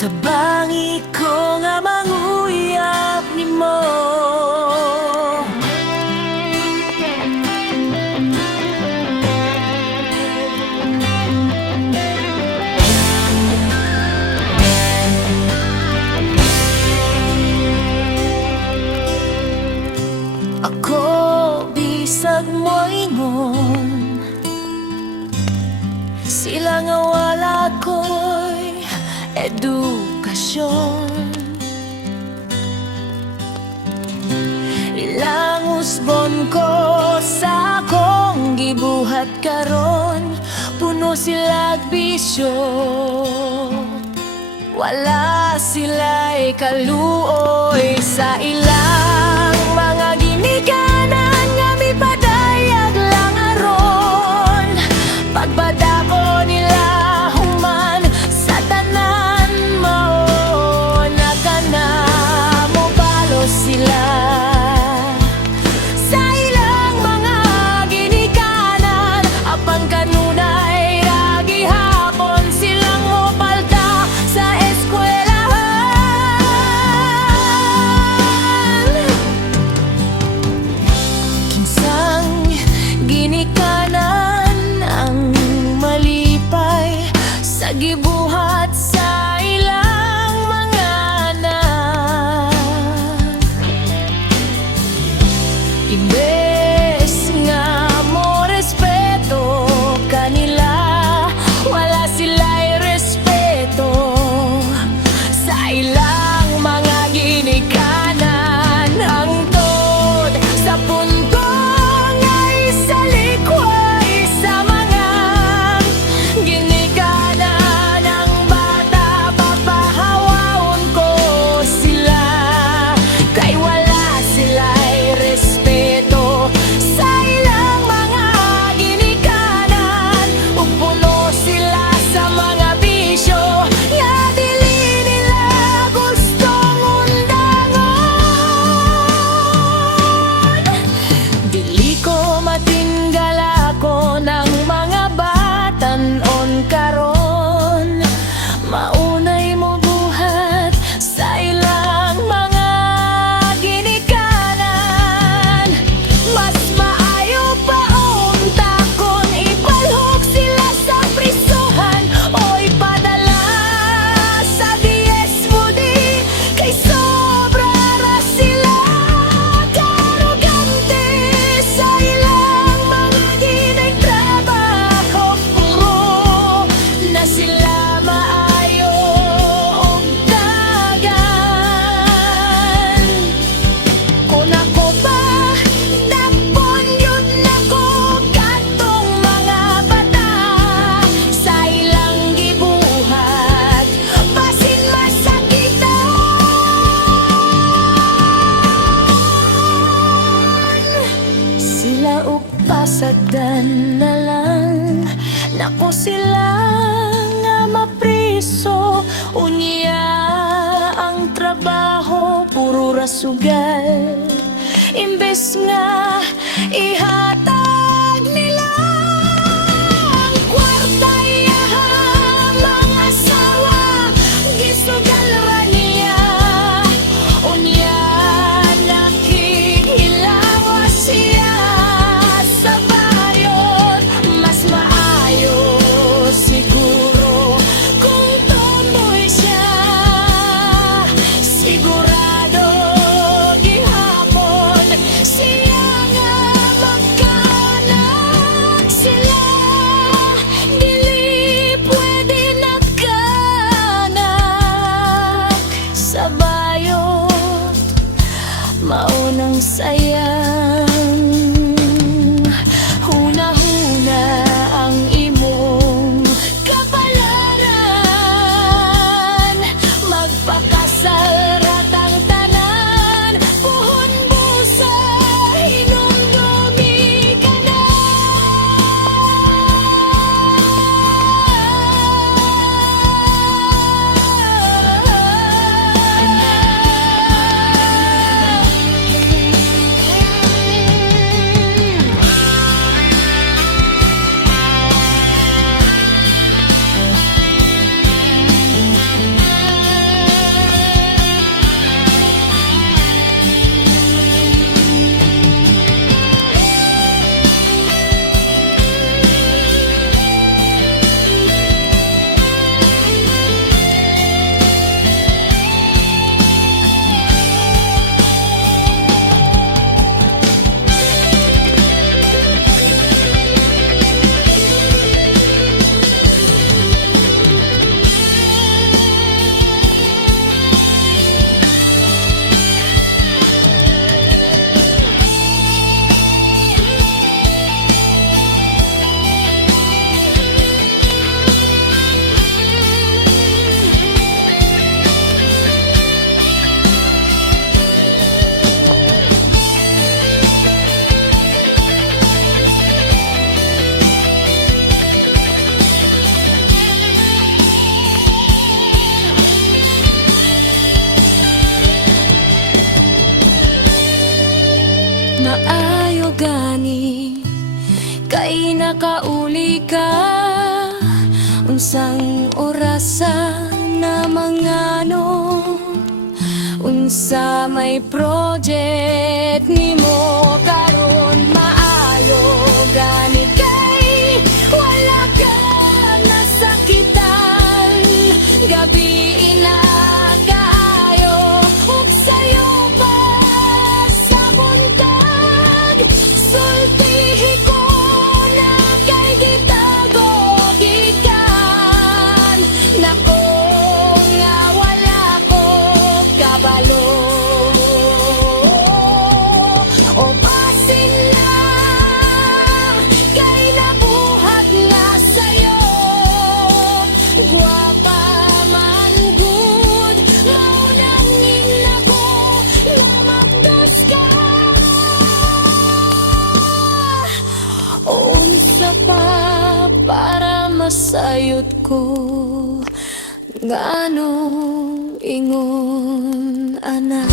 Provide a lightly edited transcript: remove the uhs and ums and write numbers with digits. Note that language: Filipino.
Tabangi ko nga manguyap nimo. Ako bisag moingon, sila nga wala ko'y edukasyon. Ilang usbon ko sa akong gibuhat karon, puno sila bisyo. Wala sila'y kaluoy sa ilang mga ginikanan nga mipadayag lang aron. Pagbadako nila human sa tanan mao na kana mo balos sila. Sa ilang mga ginikanan apang kanunay ra gihapon silang mopalta sa eskwelahan. Kinsang ginikanan ang malipay sa gibuhat sa ilang mga anak. Imbes nga mo respeto kanila, wala sila'y respeto sa ilang mga ginikanan. Hangtod sa punto nga isalikway sa mga ginikanan ng bata, papahawawon ko sila. Kay wala sila'y respeto sa ilang mga ginikanan, ug puno sila sa mga bisyo nga dili nila gustong undangon. Dili ko matinggal ako ng mga batan-on karon, maunay mo buhat sa ilang mga ginikanan. Mas maayo pa unta kung ipalhok sila sa prisuhan o ipadala sa DSWD, kay sobra ra sila karugante sa ilang mga ginagtrabaho. Puro na sila maayo og dagan. Kung ako pa, dapon yun ako katong mga bata sa ilang gibuhat, basin masakitan. Sila ug pasagdan na lang, nako sila nga mapriso. Unya ang trabaho puro rasugal, imbes nga ihatag nila ang kwarta. Iyahang mga asawa gisugal ra niya. Unya nakikilawas siya sa bayot. Mas maayo siguro kung tomboy siya. Sigurado nakauli ka unsang orasa na mangano unsa may project nimo karon maayo gani kay wala ka nasakitan gabi ina kaayo ug sayo pa sa buntag sultihi ko na kay gitago gikan nako nga wala ko kabalo o basin na kay nabuhat nga sayo guwapa man good maunangin ako nga magdos ka o unsa pa para masayot ko ngano ingon anak